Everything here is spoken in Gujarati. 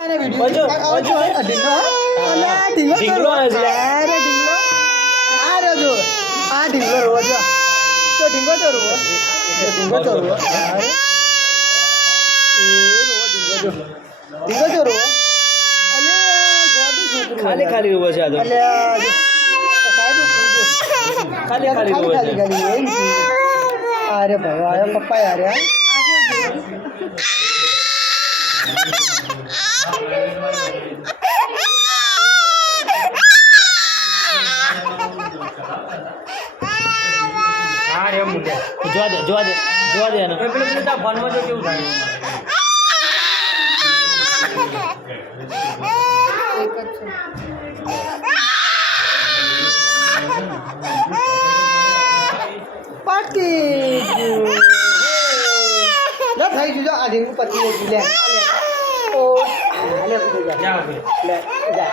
અરે વિડિયો ઓજો ઢીંગલો ઢીંગલો અરે ઢીંગલો આ રજો આ ઢીંગલો રોવો જો તો ઢીંગો તો રોવો ઢીંગો તો રોવો અરે એ રોવો ઢીંગો તો રોવો અલે જાદુ છોકરો ખાલી ખાલી રોવો છે આ તો અલે સાહેબ પૂજો ખાલી ખાલી રોવો છે અરે ભાઈ આયો પપ્પા યાર હા રે મુંડે જોવા દે એનો એ પેલું તા ફોનમાં જો કેવું થાય પાટી ના થઈ જજો આ ઢીંગું પતી લે ઓ લે જા લે જા